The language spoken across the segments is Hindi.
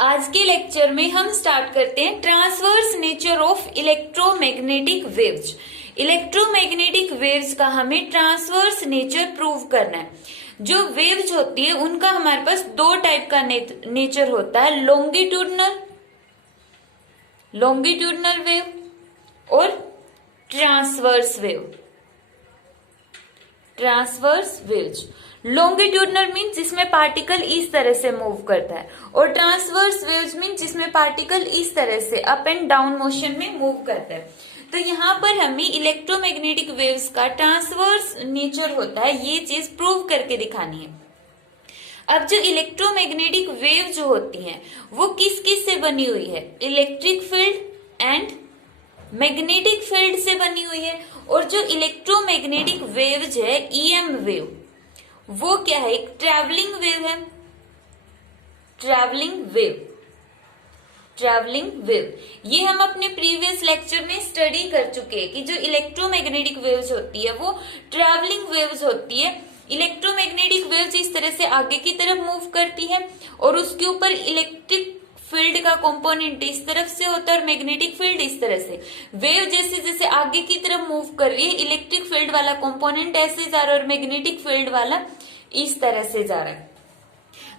आज के लेक्चर में हम स्टार्ट करते हैं transverse nature of electromagnetic waves. Electromagnetic waves का हमें ट्रांसवर्स नेचर प्रूव करना है। जो वेव्स होती है उनका हमारे पास दो टाइप का नेचर होता है, लॉन्गिट्यूडनल वेव और transverse wave. Transverse waves longitudinal means जिसमें पार्टिकल इस तरह से मूव करता है और ट्रांसवर्स वेव्स मीन्स जिसमें पार्टिकल इस तरह से अप एंड डाउन मोशन में मूव करता है। तो यहाँ पर हमें इलेक्ट्रोमैग्नेटिक वेव्स का ट्रांसवर्स नेचर होता है, ये चीज प्रूव करके दिखानी है। अब जो इलेक्ट्रोमैग्नेटिक वेव जो होती हैं वो किस किस से बनी हुई है? Electric field and magnetic field से बनी हुई है। और जो इलेक्ट्रोमैग्नेटिक वेव्स है ईएम वेव, वो क्या है? एक ट्रैवलिंग वेव है। ट्रैवलिंग वेव ये हम अपने प्रीवियस लेक्चर में स्टडी कर चुके हैं कि जो इलेक्ट्रोमैग्नेटिक वेव्स होती है वो ट्रैवलिंग वेव्स होती है। इलेक्ट्रोमैग्नेटिक वेव्स इस तरह से आगे की तरफ मूव करती है और उसके ऊपर इलेक्ट्रिक फील्ड का कंपोनेंट इस तरफ से होता है और मैग्नेटिक फील्ड इस तरह से। वेव जैसे जैसे आगे की तरफ मूव कर रही है, इलेक्ट्रिक फील्ड वाला कंपोनेंट ऐसे जा रहा है और मैग्नेटिक फील्ड वाला इस तरह से जा रहा है।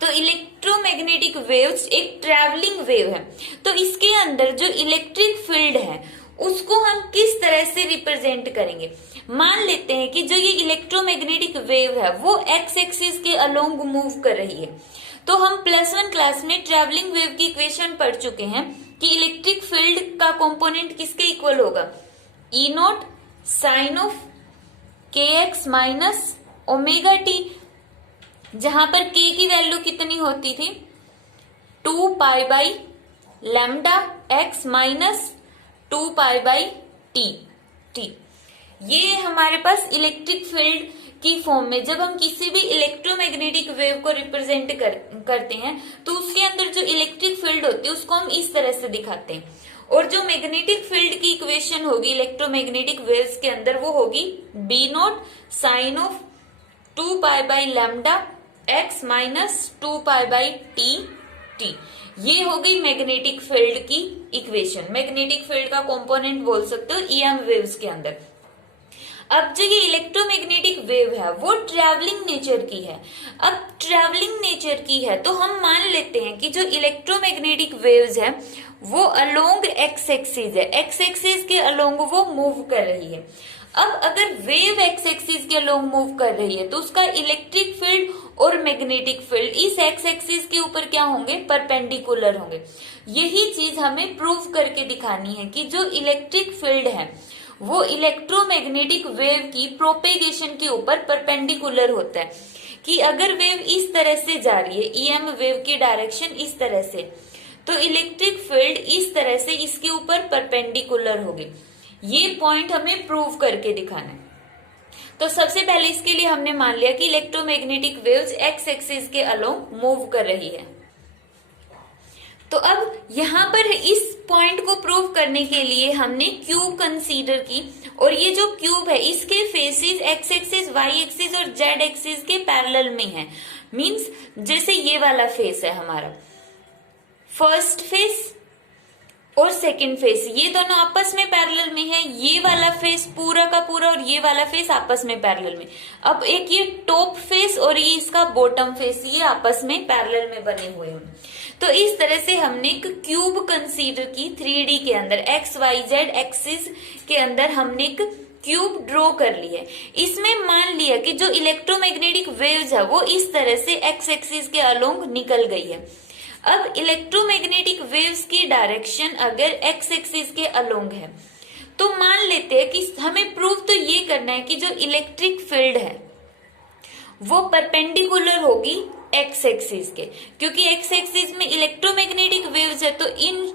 तो इलेक्ट्रोमैग्नेटिक वेव्स एक ट्रैवलिंग वेव है। तो इसके अंदर जो इलेक्ट्रिक फील्ड है उसको हम किस तरह से रिप्रेजेंट करेंगे? मान लेते हैं कि जो ये इलेक्ट्रोमैग्नेटिक वेव है वो एक्स एक्सिस के अलोंग मूव कर रही है। तो हम +1 क्लास में ट्रैवलिंग वेव की इक्वेशन पढ़ चुके हैं कि इलेक्ट्रिक फील्ड का कंपोनेंट किसके इक्वल होगा? E0 sine of kx minus omega t, जहां पर k की वैल्यू कितनी होती थी? 2 pi by lambda x minus 2 pi by t. ये हमारे पास इलेक्ट्रिक फील्ड की फॉर्म में जब हम किसी भी इलेक्ट्रोमैग्नेटिक वेव को रिप्रेजेंट करते हैं तो उसके अंदर जो इलेक्ट्रिक फील्ड होती है उसको हम इस तरह से दिखाते हैं। और जो मैग्नेटिक फील्ड की इक्वेशन होगी इलेक्ट्रोमैग्नेटिक वेव्स के अंदर वो होगी B0 sine of 2 pi by lambda x minus 2 pi by t. ये हो गई मैग्नेटिक फील्ड की इक्वेशन। मैग्नेटिक फील्ड का कंपोनेंट बोल सकते हो ईएम वेव्स के अंदर। अब जो ये इलेक्ट्रोमैग्नेटिक वेव है वो ट्रैवलिंग नेचर की है। अब ट्रैवलिंग नेचर की है तो हम मान लेते हैं कि जो इलेक्ट्रोमैग्नेटिक वेव्स है वो अलोंग एक्स एक्सिस है, एक्स एक्सिस के अलोंग वो मूव कर रही है। अब अगर वेव एक्स एक्सिस के अलोंग मूव कर रही है तो उसका इलेक्ट्रिक फील्ड और मैग्नेटिक फील्ड इस एक्स एक्सिस के ऊपर क्या होंगे? परपेंडिकुलर होंगे। यही चीज हमें प्रूव करके दिखानी है कि जो इलेक्ट्रिक फील्ड है वो इलेक्ट्रोमैग्नेटिक वेव की प्रोपेगेशन के ऊपर परपेंडिकुलर होता है। कि अगर वेव इस तरह से जा रही है, ईएम वेव की डायरेक्शन इस तरह से, तो इलेक्ट्रिक फील्ड इस तरह से इसके ऊपर परपेंडिकुलर होगी। ये पॉइंट हमें प्रूव करके दिखाना है। तो सबसे पहले इसके लिए हमने मान लिया कि इलेक्ट्रोमैग्नेटिक वेव्स एक्स एक्सिस के अलोंग मूव कर रही है। तो अब यहाँ पर इस पॉइंट को प्रूव करने के लिए हमने क्यूब कंसीडर की और ये जो क्यूब है इसके faces x axis, y axis और जेड एक्सिस के पैरेलल में है। मींस जैसे ये वाला फेस है हमारा फर्स्ट फेस और सेकंड फेस, ये दोनों आपस में पैरेलल में है। ये वाला फेस पूरा का पूरा और ये वाला फेस आपस में पैरेलल में। अब एक ये टॉप फेस और ये इसका बॉटम फेस, ये आपस में पैरेलल में बने हुए हैं। तो इस तरह से हमने एक क्यूब कंसीडर की 3D के अंदर एक्स वाई जेड एक्सिस के अंदर हमने एक क्यूब ड्रॉ कर ली है। इसमें मान लिया कि जो इलेक्ट्रोमैग्नेटिक वेव्स है वो इस तरह से एक्स एक्सिस के अलोंग निकल गई है। अब इलेक्ट्रोमैग्नेटिक वेव्स की डायरेक्शन अगर एक्स एक्सिस के अलोंग है तो मान लेते हैं कि हमें प्रूव तो ये करना है कि जो इलेक्ट्रिक फील्ड है वो परपेंडिकुलर होगी एक्स एक्सिस के, क्योंकि एक्स एक्सिस में इलेक्ट्रोमैग्नेटिक वेव्स है। तो इन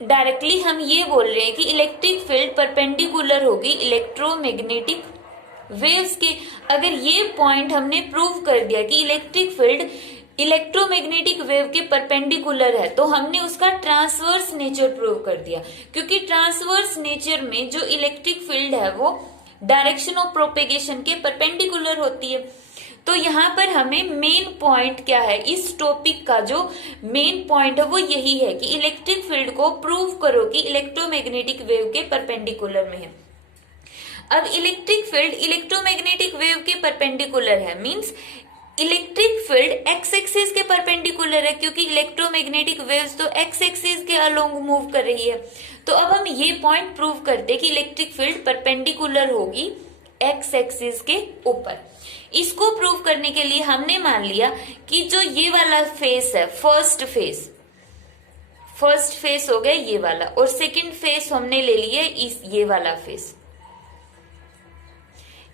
डायरेक्टली हम ये बोल रहे हैं कि इलेक्ट्रिक फील्ड परपेंडिकुलर होगी इलेक्ट्रोमैग्नेटिक वेव्स के। अगर ये पॉइंट हमने प्रूव कर दिया कि इलेक्ट्रिक फील्ड इलेक्ट्रोमैग्नेटिक वेव के परपेंडिकुलर है तो हमने उसका ट्रांसवर्स नेचर प्रूव कर दिया। क्योंकि ट्रांसवर्स नेचर में जो इलेक्ट्रिक फील्ड है वो डायरेक्शन ऑफ प्रोपेगेशन के परपेंडिकुलर होती है। तो यहाँ पर हमें मेन पॉइंट क्या है, इस टॉपिक का जो मेन पॉइंट है वो यही है कि इलेक्ट्रिक फील्ड को प्रूव करो कि इलेक्ट्रोमैग्नेटिक वेव के परपेंडिकुलर में है। अब इलेक्ट्रिक फील्ड इलेक्ट्रोमैग्नेटिक वेव के परपेंडिकुलर है, means electric field x axis के परपेंडिकुलर है, क्योंकि इलेक्ट्रोमैग्नेटिक वेव्स तो एक्स एक्सिस के अलोंग मूव कर रही है। तो अब हम ये पॉइंट प्रूव करते हैं कि इलेक्ट्रिक फील्ड परपेंडिकुलर होगी एक्स एक्सिस के ऊपर। इसको प्रूव करने के लिए हमने मान लिया कि जो ये वाला फेस है, फर्स्ट फेस हो गया ये वाला, और सेकंड फेस हमने ले लिया इस ये वाला face.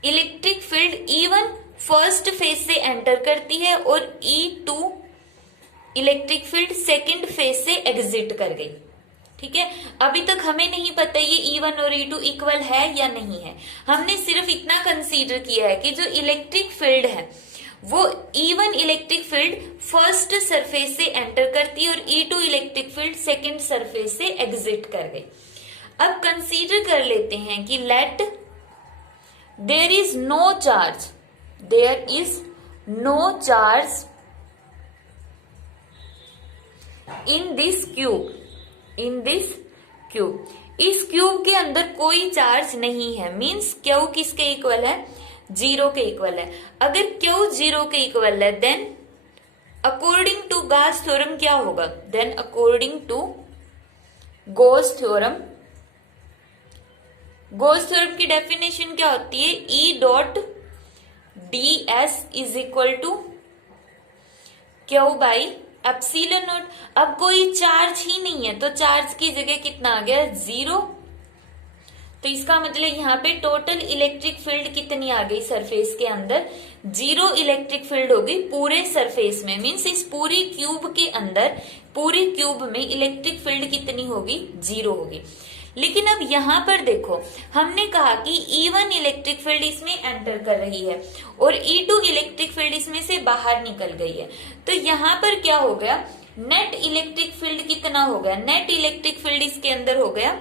Electric field E1 first face से एंटर करती है और E2 electric field second face से एग्जिट कर गई। ठीक है, अभी तक हमें नहीं पता ये E1 और E2 इक्वल है या नहीं है। हमने सिर्फ इतना कंसीडर किया है कि जो इलेक्ट्रिक फील्ड है वो E1 electric field first surface से एंटर करती है और E2 electric field second surface से एग्जिट कर गई। अब कंसीडर कर लेते हैं कि let there is no charge in this cube. इस क्यूब के अंदर कोई चार्ज नहीं है, मींस क्यू किसके इक्वल है, 0 के इक्वल है। अगर क्यू 0 के इक्वल है then according to Gauss theorem क्या होगा, then according to Gauss theorem की डेफिनेशन क्या होती है, E dot ds is equal to q by epsilon naught. अब कोई चार्ज ही नहीं है तो चार्ज की जगह कितना आ गया, 0। तो इसका मतलब यहाँ पे टोटल इलेक्ट्रिक फील्ड कितनी आ गई सरफेस के अंदर, 0 इलेक्ट्रिक फील्ड होगी पूरे सरफेस में, मीन्स इस पूरी क्यूब के अंदर, पूरे क्यूब में इलेक्ट्रिक फील्ड कितनी होगी, 0 होगी। लेकिन अब यहाँ पर देखो, हमने कहा कि E1 इलेक्ट्रिक फील्ड इसमें एंटर कर रही है और E2 इलेक्ट्रिक फील्ड इसमें से बाहर निकल गई है। तो यहाँ पर क्या हो गया, नेट इलेक्ट्रिक फील्ड कितना हो गया, नेट इलेक्ट्रिक फील्ड इसके अंदर हो गया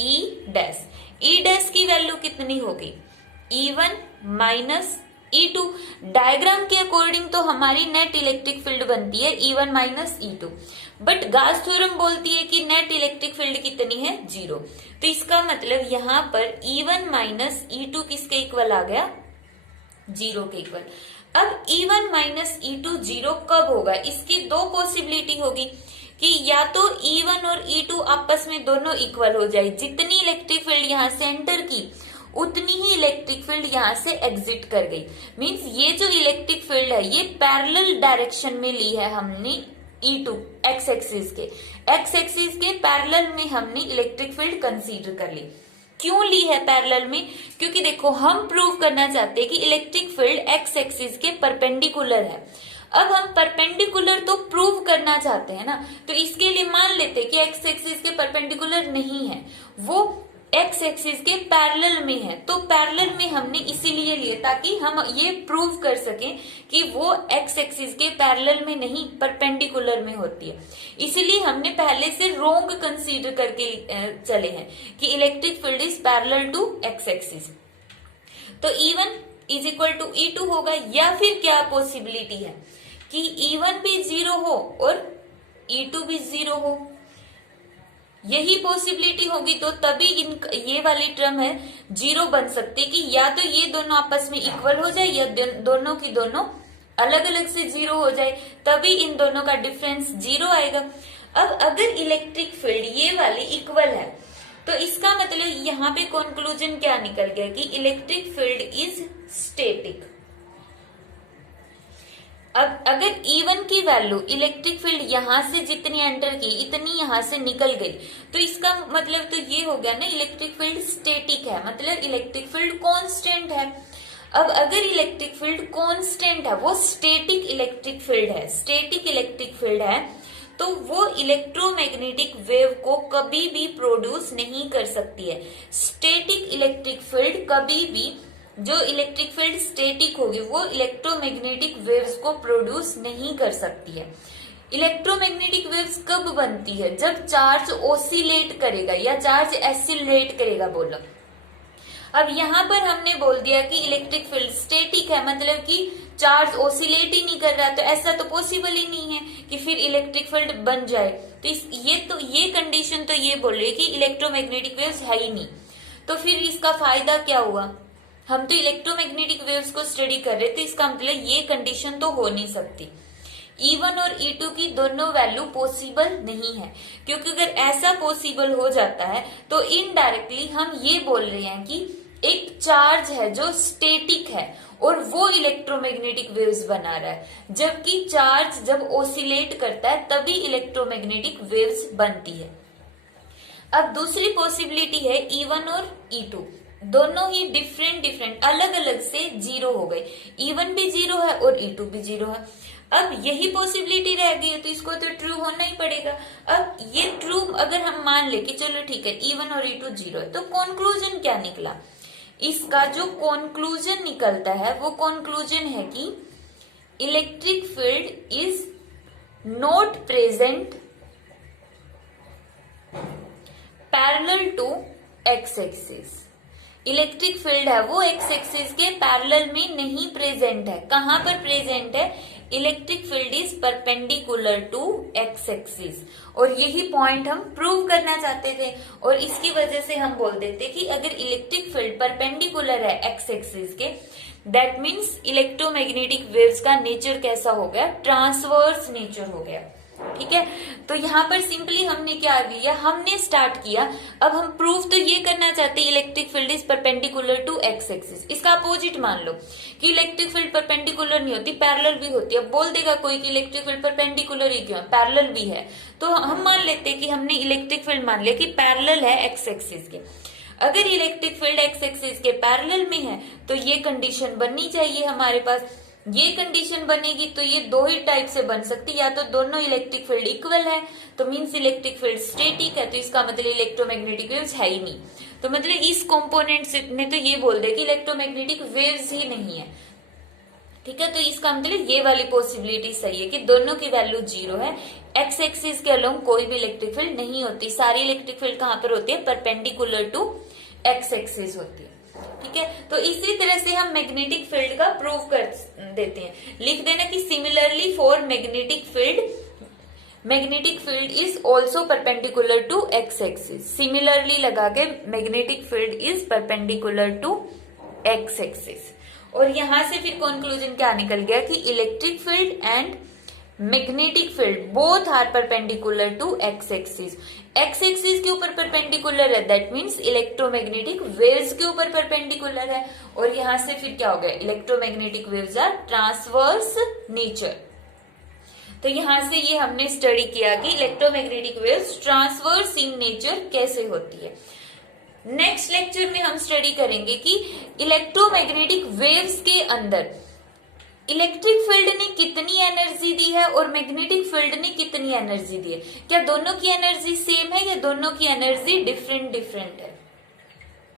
E डैश की वैल्यू कितनी होगी, E1 माइनस E2। डायग्राम के अकॉर्डिंग तो हमारी नेट इलेक्ट्रिक फील्ड बनती है E1 minus E2, but Gauss theorem बोलती है कि नेट इलेक्ट्रिक फील्ड कितनी है, 0। तो इसका मतलब यहाँ पर E1 माइनस E2 किसके इक्वल आ गया, 0 के इक्वल। अब E1 माइनस E2 0 कब होगा, इसकी दो पॉसिबिलिटी होगी कि या तो E1 और E2 आपस में दोनों इक्वल हो जाए, जितनी इलेक्ट्रिक फील्ड यहाँ से एंटर की उतनी ही इलेक्ट्रिक फील्ड यहाँ से एग्जिट कर गई। मींस ये जो इलेक्ट्रिक फील्ड है ये पैरेलल डायरेक्शन में ली है हमने E2 एक्स एक्सिस के पैरेलल में हमने इलेक्ट्रिक फील्ड कंसीडर कर ली। क्यों ली है पैरेलल में, क्योंकि देखो हम प्रूव करना चाहते हैं कि इलेक्ट्रिक फील्ड एक्स एक्सिस के परपेंडिकुलर है। अब हम परपेंडिकुलर तो प्रूव करना चाहते हैं ना, तो इसके लिए मान लेते हैं कि एक्स एक्सिस के परपेंडिकुलर नहीं है, वो एक्स एक्सिस के पैरेलल में है। तो पैरेलल में हमने इसीलिए लिए ताकि हम ये प्रूव कर सकें कि वो एक्स एक्सिस के पैरेलल में नहीं परपेंडिकुलर में होती है। इसीलिए हमने पहले से रोंग कंसीडर करके चले हैं कि electric field is parallel to x axis. तो E1 is equal to E2 होगा, या फिर क्या पॉसिबिलिटी है कि E1 भी 0 हो और E2 भी 0 हो, यही पॉसिबिलिटी होगी। तो तभी ये वाली टर्म है 0 बन सकती कि या तो ये दोनों आपस में इक्वल हो जाए या दोनों की दोनों अलग अलग से 0 हो जाए, तभी इन दोनों का डिफरेंस 0 आएगा। अब अगर इलेक्ट्रिक फील्ड ये वाली इक्वल है तो इसका मतलब यहाँ पे कंक्लूजन क्या निकल गया कि इलेक्ट्रिक फील्ड इज स्टैटिक। अब अगर E1 की वैल्यू इलेक्ट्रिक फील्ड यहाँ से जितनी एंटर की इतनी यहाँ से निकल गई, तो इसका मतलब तो ये हो गया ना इलेक्ट्रिक फील्ड स्टैटिक है, मतलब इलेक्ट्रिक फील्ड कांस्टेंट है। अब अगर इलेक्ट्रिक फील्ड कांस्टेंट है, वो स्टैटिक इलेक्ट्रिक फील्ड है, तो वो इलेक्ट्रोमैग्नेटिक वेव को कभी भी प्रोड्यूस नहीं कर सकती है। स्टैटिक इलेक्ट्रिक फील्ड कभी भी, जो इलेक्ट्रिक फील्ड स्टैटिक होगी वो इलेक्ट्रोमैग्नेटिक वेव्स को प्रोड्यूस नहीं कर सकती है। इलेक्ट्रोमैग्नेटिक वेव्स कब बनती है, जब चार्ज ओसिलेट करेगा या चार्ज एसिलेट करेगा। बोलो, अब यहाँ पर हमने बोल दिया कि इलेक्ट्रिक फील्ड स्टैटिक है, मतलब कि चार्ज ऑसिलेट ही नहीं कर रहा, तो ऐसा तो पॉसिबल ही नहीं है कि फिर इलेक्ट्रिक फील्ड बन जाए। तो ये कंडीशन तो ये बोल रही है कि इलेक्ट्रोमैग्नेटिक वेव्स है ही नहीं। तो फिर इसका फायदा क्या हुआ? हम तो इलेक्ट्रोमैग्नेटिक वेव्स को स्टडी कर रहे थे, इसका मतलब ये कंडीशन तो हो नहीं सकती। E1 और E2 की दोनों वैल्यू पॉसिबल नहीं है, क्योंकि अगर ऐसा पॉसिबल हो जाता है तो इनडायरेक्टली हम ये बोल रहे हैं कि एक चार्ज है जो स्टेटिक है और वो इलेक्ट्रोमैग्नेटिक वेव्स बना रहा है, जबकि चार्ज जब ऑसिलेट करता है तभी इलेक्ट्रोमैग्नेटिक वेव्स बनती है। अब दूसरी पॉसिबिलिटी है E1 और E2 दोनों ही डिफरेंट अलग अलग से जीरो हो गए, E1 भी जीरो है और E2 भी जीरो है। अब यही पॉसिबिलिटी रह गई है, तो इसको तो ट्रू होना ही पड़ेगा। अब ये ट्रू अगर हम मान ले कि चलो ठीक है E1 और E2 जीरो है, तो कॉन्क्लूजन क्या निकला? इसका जो कॉन्क्लूजन निकलता है वो कॉन्क्लूजन है कि electric field is not present parallel to x axis. Electric field है वो एक्स एक्सिस के पैरेलल में नहीं प्रेजेंट है। कहां पर प्रेजेंट है? Electric field is perpendicular to x axis, और यही पॉइंट हम प्रूव करना चाहते थे। और इसकी वजह से हम बोल देते कि अगर इलेक्ट्रिक फील्ड परपेंडिकुलर है एक्स एक्सिस के, दैट मीन्स इलेक्ट्रोमैग्नेटिक वेव्स का नेचर कैसा हो गया? ट्रांसवर्स नेचर हो गया। ठीक है, तो यहाँ पर सिंपली हमने क्या किया? हमने स्टार्ट किया, अब हम प्रूफ तो ये करना चाहते हैं electric field is perpendicular to x axis. इसका अपोजिट मान लो कि इलेक्ट्रिक फील्ड परपेंडिकुलर नहीं होती, पैरेलल भी होती है। अब बोल देगा कोई कि इलेक्ट्रिक फील्ड परपेंडिकुलर ही क्यों? पैरेलल भी है। तो हम मान लेते हैं कि हमने इलेक्ट्रिक फील्ड मान लिया कि पैरेलल है एक्स एक्सिस के। अगर इलेक्ट्रिक फील्ड एक्स एक्सिस के पैरेलल में है तो ये कंडीशन बननी चाहिए हमारे पास। ये कंडीशन बनेगी तो ये दो ही टाइप से बन सकती है, या तो दोनों इलेक्ट्रिक फील्ड इक्वल है तो मींस इलेक्ट्रिक फील्ड स्टैटिक है, तो इसका मतलब इलेक्ट्रोमैग्नेटिक वेव्स है ही नहीं। तो मतलब इस कंपोनेंट ने तो ये बोल दे कि इलेक्ट्रोमैग्नेटिक वेव्स ही नहीं है। ठीक है, तो इसका मतलब ये वाली पॉसिबिलिटी सही है कि दोनों की वैल्यू जीरो है। एक्स एक्सिस के अलोंग कोई भी इलेक्ट्रिक फील्ड नहीं होती। सारी इलेक्ट्रिक फील्ड कहां पर होती है? परपेंडिकुलर टू एक्स एक्सिस होती है। ठीक है, तो इसी तरह से हम मैग्नेटिक फील्ड का प्रूव कर देते हैं। लिख देना कि similarly for magnetic field is also perpendicular to x axis. Similarly लगा के magnetic field is perpendicular to x axis. और यहां से फिर कंक्लूजन क्या निकल गया कि electric field and magnetic field both are perpendicular to x axis. X axis के ऊपर परपेंडिकुलर है, दैट मीन्स इलेक्ट्रोमैग्नेटिक वेव्स के ऊपर परपेंडिकुलर है। और यहां से फिर क्या हो गया? Electromagnetic waves are transverse nature. तो यहां से ये हमने स्टडी किया कि electromagnetic waves transverse in nature कैसे होती है। नेक्स्ट लेक्चर में हम स्टडी करेंगे कि इलेक्ट्रोमैग्नेटिक वेव्स के अंदर इलेक्ट्रिक फील्ड ने कितनी एनर्जी दी है और मैग्नेटिक फील्ड ने कितनी एनर्जी दी है। क्या दोनों की एनर्जी सेम है या दोनों की एनर्जी डिफरेंट है?